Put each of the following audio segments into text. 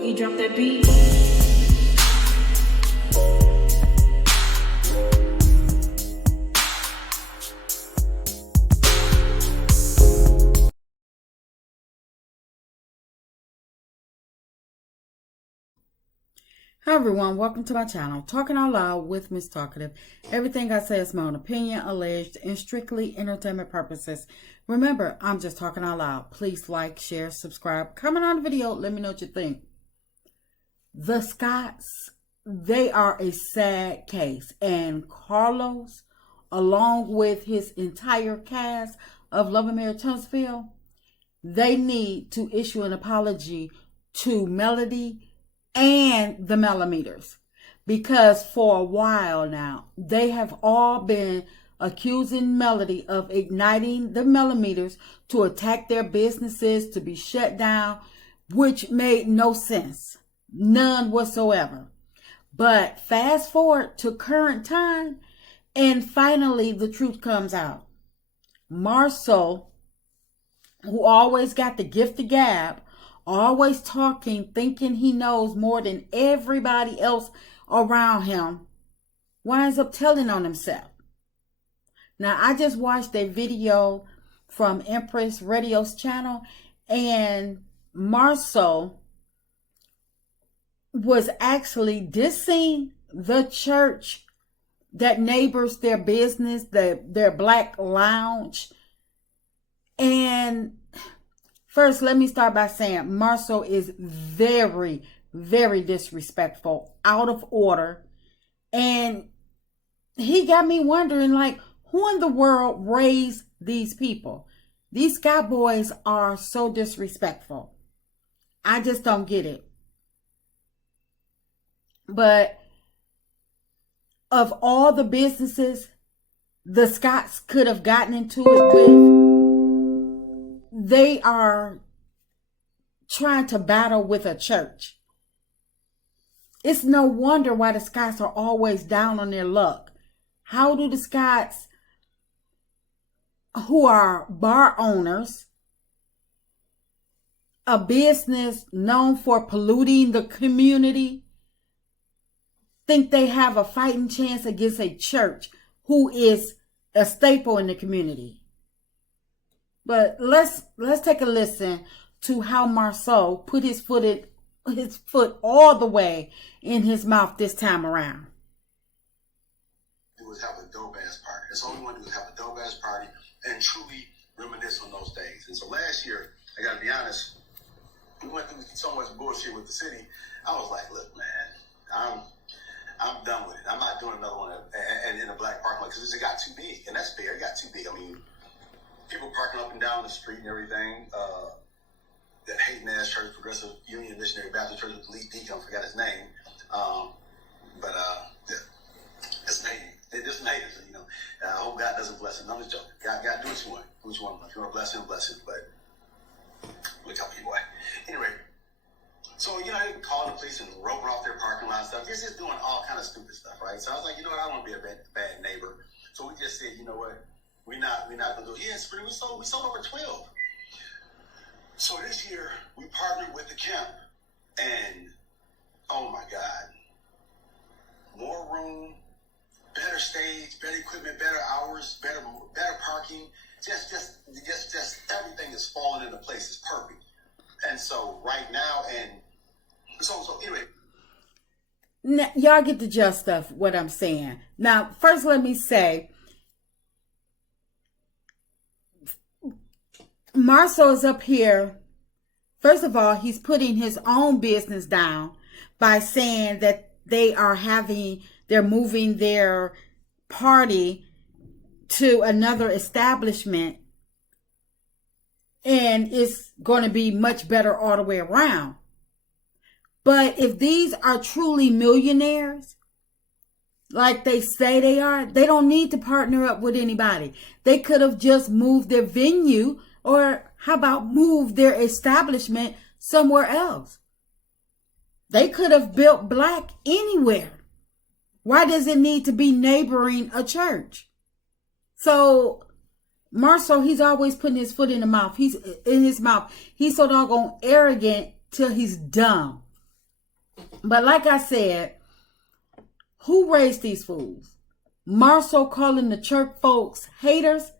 Boogie, drop that beat. Hi everyone, welcome to my channel, Talking Out Loud with Miss Talkative. Everything I say is my own opinion, alleged, and strictly entertainment purposes. Remember, I'm just talking out loud. Please like, share, subscribe, comment on the video, let me know what you think. The Scotts, they are a sad case, and Carlos, along with his entire cast of Love and Marriage Huntsville, they need to issue an apology to Melody and the millimeters, because for a while now they have all been accusing Melody of igniting the millimeters to attack their businesses, to be shut down, which made no sense, none whatsoever. But fast forward to current time, and finally the truth comes out. Marcel, who always got the gift of gab, always talking, thinking he knows more than everybody else around him, winds up telling on himself. Now, I just watched a video from Empress Radio's channel, and MARSAU was actually dissing the church that neighbors their business, their Black lounge. And first, let me start by saying MARSAU is very, very disrespectful, out of order. And he got me wondering, like, who in the world raised these people? These Scott boys are so disrespectful. I just don't get it. But of all the businesses the Scotts could have gotten into it with, they are trying to battle with a church. It's no wonder why the Scotts are always down on their luck. How do the Scotts, who are bar owners, a business known for polluting the community, think they have a fighting chance against a church who is a staple in the community? But let's take a listen to how Marcel put his foot all the way in his mouth this time around. It was have a dope ass party. That's all we want to do is have a dope ass party and truly reminisce on those days. And so last year, I got to be honest, we went through so much bullshit with the city. I was like, look, man, I'm done with it. I'm not doing another one in a black parking lot because it got too big, and that's fair. It got too big. I mean, people parking up and down the street and everything. That hating ass church, Progressive Union Missionary Baptist Church with the lead deacon, I forgot his name. It's haters. They're just haters, you know. I hope God doesn't bless him. I'm just joking. God, do what you want. Do what you want. If you want to bless him, bless him. But look how people are. Anyway, so, you know, they calling the police and roping off their parking lot and stuff. They're just doing all kind of stupid stuff, right? So I was like, you know what? I don't want to be a bad neighbor. So we just said, you know what? We're not going to do it. Yes, we sold over 12. So this year, we partnered with the camp, and oh my God, more room, better stage, better equipment, better hours, better parking. Just everything is falling into place. It's perfect. And so right now, and so anyway. Now, y'all get the gist of what I'm saying. Now, first, let me say, Marcel is up here. First of all, he's putting his own business down by saying that they're moving their party to another establishment, and it's going to be much better all the way around. But if these are truly millionaires, like they say they are, they don't need to partner up with anybody. They could have just moved their venue, or how about move their establishment somewhere else? They could have built BLAQUE anywhere. Why does it need to be neighboring a church? So Marcel, he's always putting his foot in the mouth. He's in his mouth. He's so doggone arrogant till he's dumb. But like I said, who raised these fools? MARSAU calling the church folks haters,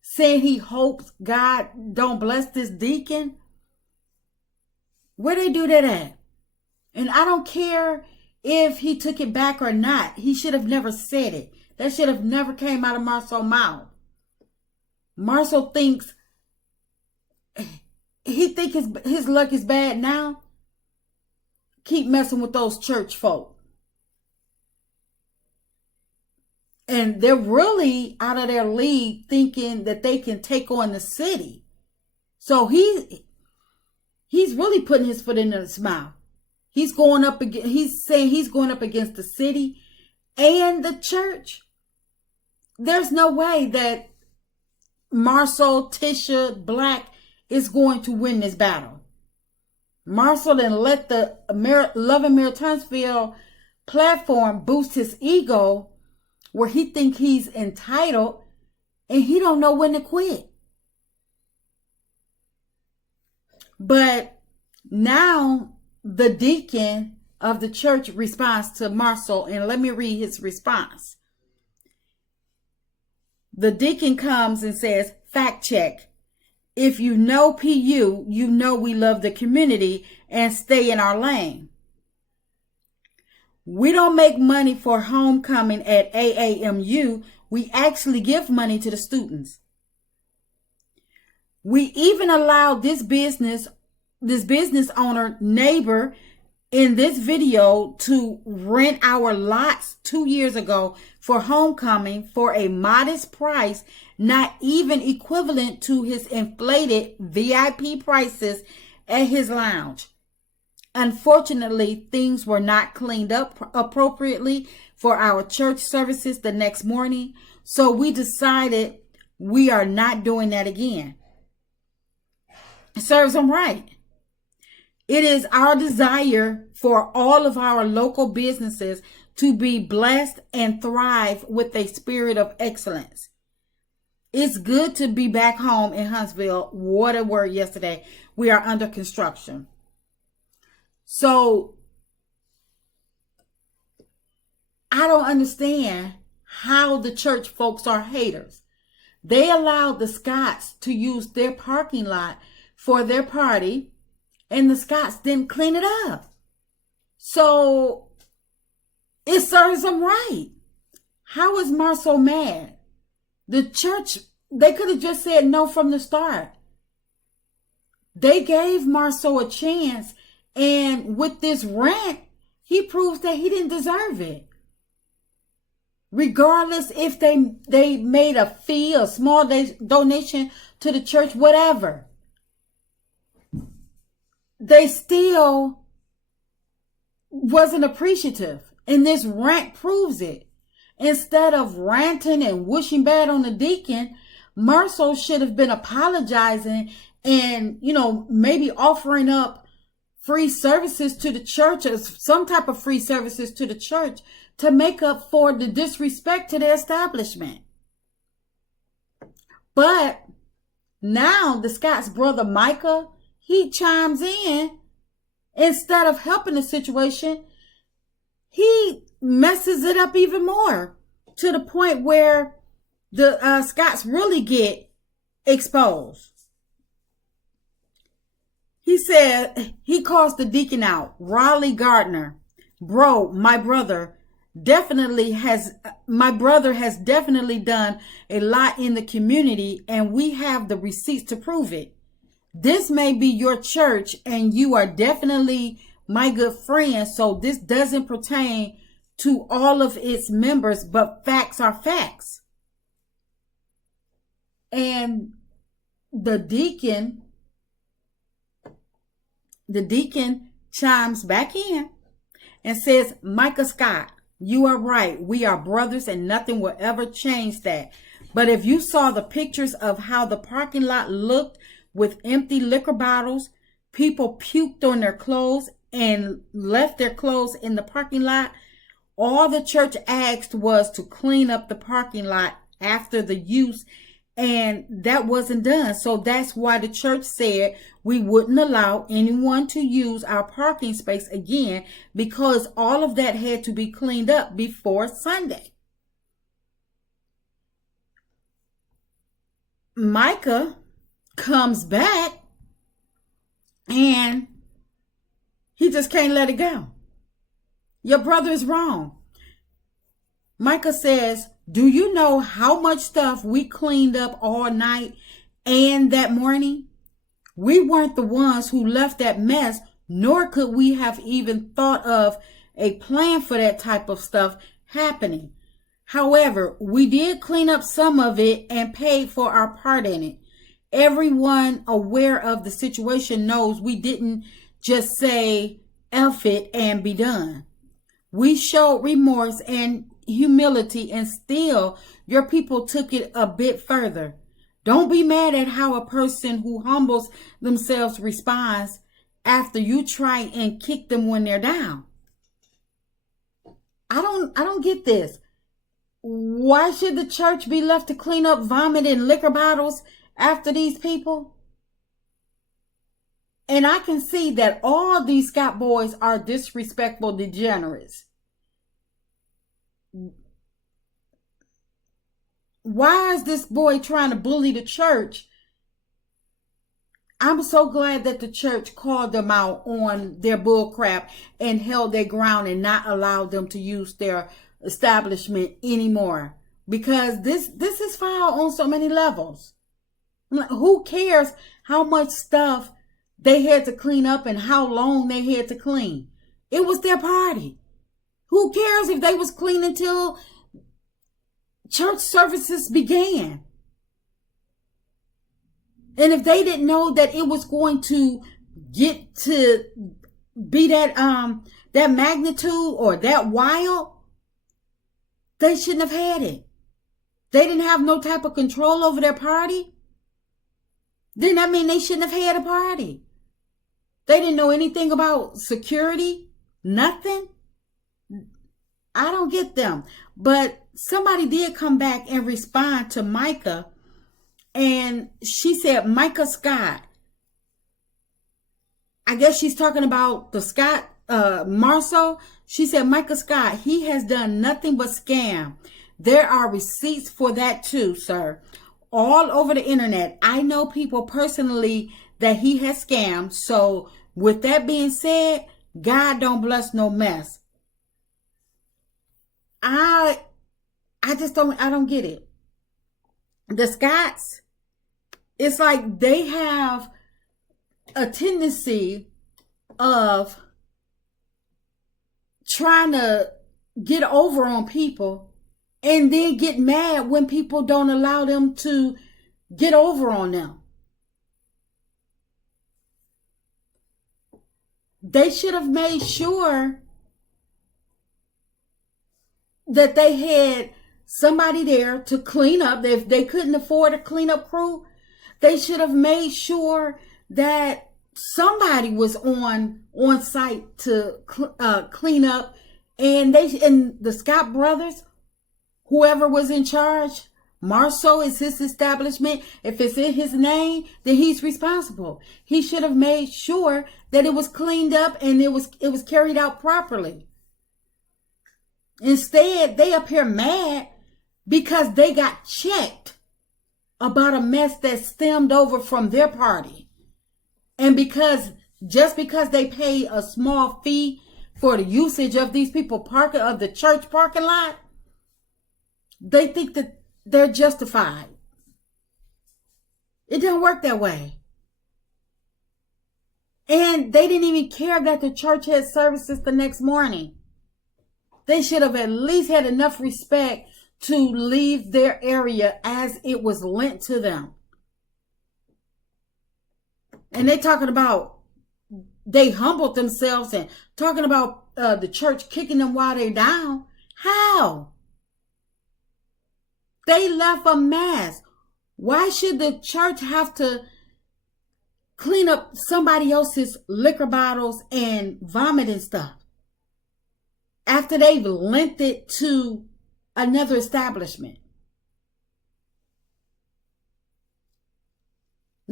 saying he hopes God don't bless this deacon. Where they do that at? And I don't care if he took it back or not. He should have never said it. That should have never came out of MARSAU's mouth. MARSAU thinks his luck is bad now. Keep messing with those church folk. And they're really out of their league thinking that they can take on the city. So he's really putting his foot in his mouth. He's saying he's going up against the city and the church. There's no way that MARSAU, Tisha, BLAQUE is going to win this battle. MARSAU then let the Love and Mayor Tunstall platform boost his ego, where he think he's entitled and he don't know when to quit. But now the deacon of the church responds to MARSAU, and let me read his response. The deacon comes and says, fact check. If you know PU, you know we love the community and stay in our lane. We don't make money for homecoming at AAMU. We actually give money to the students. We even allowed this business owner neighbor in this video to rent our lots 2 years ago for homecoming for a modest price, not even equivalent to his inflated VIP prices at his lounge. Unfortunately, things were not cleaned up appropriately for our church services the next morning, so we decided we are not doing that again. It serves them right. It is our desire for all of our local businesses to be blessed and thrive with a spirit of excellence. It's good to be back home in Huntsville. What a word yesterday. We are under construction. So I don't understand how the church folks are haters. They allowed the Scotts to use their parking lot for their party, and the Scotts didn't clean it up. So it serves them right. How is MARSAU mad? The church, they could have just said no from the start. They gave MARSAU a chance, and with this rant, he proves that he didn't deserve it. Regardless if they made a fee, a small donation to the church, whatever, they still wasn't appreciative. And this rant proves it. Instead of ranting and wishing bad on the deacon, MARSAU should have been apologizing and, maybe offering up free services to the church, or some type of free services to the church, to make up for the disrespect to the establishment. But now the Scott's brother Micah, he chimes in. Instead of helping the situation, he messes it up even more, to the point where the Scotts really get exposed. He said he calls the deacon out. Raleigh Gardner, bro, my brother has definitely done a lot in the community, and we have the receipts to prove it. This may be your church, and you are definitely my good friend, so this doesn't pertain to all of its members, but facts are facts. And the deacon chimes back in and says, Micah Scott, you are right. We are brothers and nothing will ever change that. But if you saw the pictures of how the parking lot looked with empty liquor bottles, people puked on their clothes and left their clothes in the parking lot, all the church asked was to clean up the parking lot after the use And that wasn't done. So that's why the church said we wouldn't allow anyone to use our parking space again, because all of that had to be cleaned up before Sunday. Micah comes back and he just can't let it go. Your brother is wrong. Micah says, do you know how much stuff we cleaned up all night and that morning? We weren't the ones who left that mess, nor could we have even thought of a plan for that type of stuff happening. However, we did clean up some of it and paid for our part in it. Everyone aware of the situation knows we didn't just say F it and be done. We showed remorse and humility, and still your people took it a bit further. Don't be mad at how a person who humbles themselves responds after you try and kick them when they're down. I don't get this. Why should the church be left to clean up vomit and liquor bottles after these people? And I can see that all these Scott boys are disrespectful degenerates. Why is this boy trying to bully the church? I'm so glad that the church called them out on their bullcrap and held their ground and not allowed them to use their establishment anymore. Because this is foul on so many levels. Who cares how much stuff they had to clean up and how long they had to clean? It was their party. Who cares if they was clean until church services began? And if they didn't know that it was going to get to be that magnitude or that wild, they shouldn't have had it. They didn't have no type of control over their party. Then that mean they shouldn't have had a party. They didn't know anything about security, nothing. I don't get them. But somebody did come back and respond to Micah. And she said, Micah Scott. I guess she's talking about the Scott, MARSAU. She said, Micah Scott, he has done nothing but scam. There are receipts for that too, sir. All over the internet. I know people personally that he has scammed. So with that being said, God don't bless no mess. I don't get it. The Scotts, it's like they have a tendency of trying to get over on people and then get mad when people don't allow them to get over on them. They should have made sure that they had somebody there to clean up. If they couldn't afford a cleanup crew, they should have made sure that somebody was on site to clean up. And the Scott brothers, whoever was in charge, MARSAU is his establishment. If it's in his name, then he's responsible. He should have made sure that it was cleaned up and it was carried out properly. Instead, they appear mad because they got checked about a mess that stemmed over from their party. And just because they pay a small fee for the usage of these people of the church parking lot, they think that they're justified. It doesn't work that way. And they didn't even care that the church had services the next morning. They should have at least had enough respect to leave their area as it was lent to them. And they talking about they humbled themselves and talking about the church kicking them while they're down. How? They left a mess. Why should the church have to clean up somebody else's liquor bottles and vomit and stuff after they've lent it to another establishment?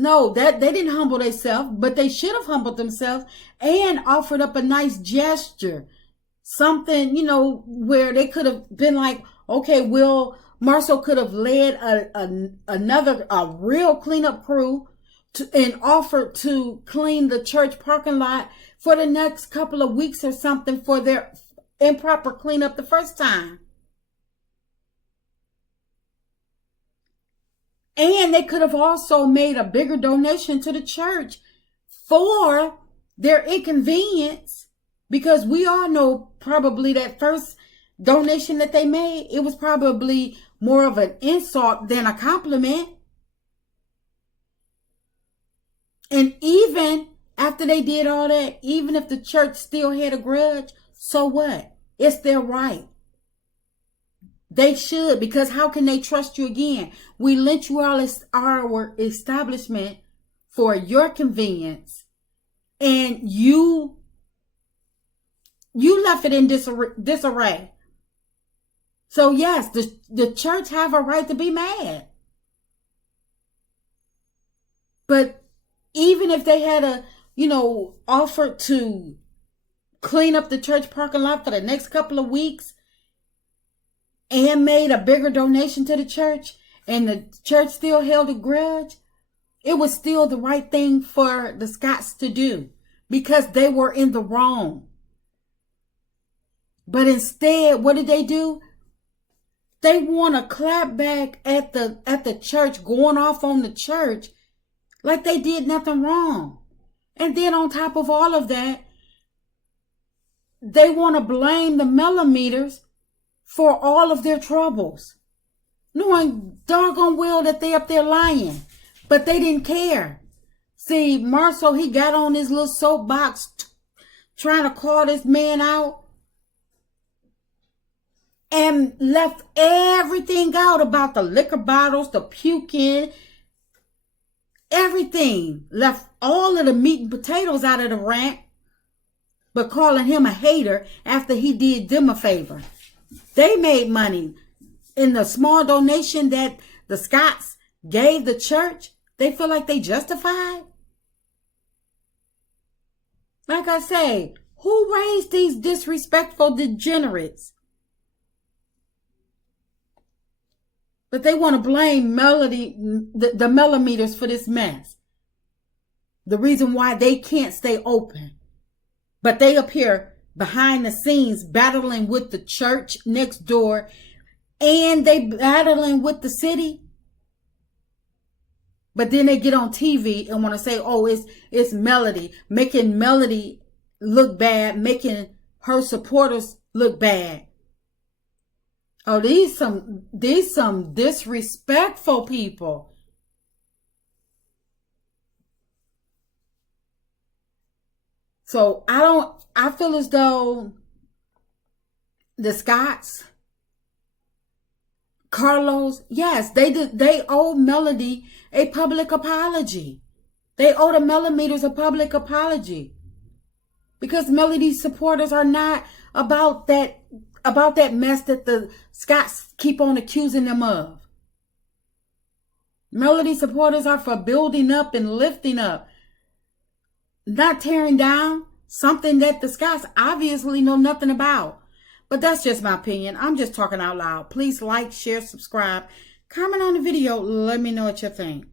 No, that they didn't humble themselves, but they should have humbled themselves and offered up a nice gesture. Something, where they could have been like, okay, Marcel could have led a real cleanup crew and offered to clean the church parking lot for the next couple of weeks or something for their improper cleanup the first time. And they could have also made a bigger donation to the church for their inconvenience, because we all know probably that first donation that they made, it was probably more of an insult than a compliment. And even after they did all that, even if the church still had a grudge, so what? It's their right. They should, because how can they trust you again? We lent you our establishment for your convenience, and you left it in disarray. So yes, the church have a right to be mad. But even if they had offered to clean up the church parking lot for the next couple of weeks and made a bigger donation to the church, and the church still held a grudge, it was still the right thing for the Scotts to do, because they were in the wrong. But instead, what did they do? They want to clap back at the church, going off on the church like they did nothing wrong. And then on top of all of that, they want to blame the millimeters for all of their troubles, knowing doggone well that they up there lying, but they didn't care. See, Marcel, he got on his little soapbox trying to call this man out and left everything out about the liquor bottles, the puking, everything. Left all of the meat and potatoes out of the rant, but calling him a hater after he did them a favor. They made money in the small donation that the Scotts gave the church. They feel like they justified. Like I say, who raised these disrespectful degenerates? But they want to blame the millimeters for this mess. The reason why they can't stay open. But they appear behind the scenes battling with the church next door, and they battling with the city. But then they get on TV and want to say, oh, it's Melody, making Melody look bad, making her supporters look bad. Oh, these some disrespectful people. So I feel as though the Scotts, Carlos, yes, they owe Melody a public apology. They owe the millimeters a public apology. Because Melody's supporters are not about that mess that the Scotts keep on accusing them of. Melody supporters are for building up and lifting up, not tearing down something that the Scotts obviously know nothing about. But that's just my opinion. I'm just talking out loud. Please like, share, subscribe, comment on the video. Let me know what you think.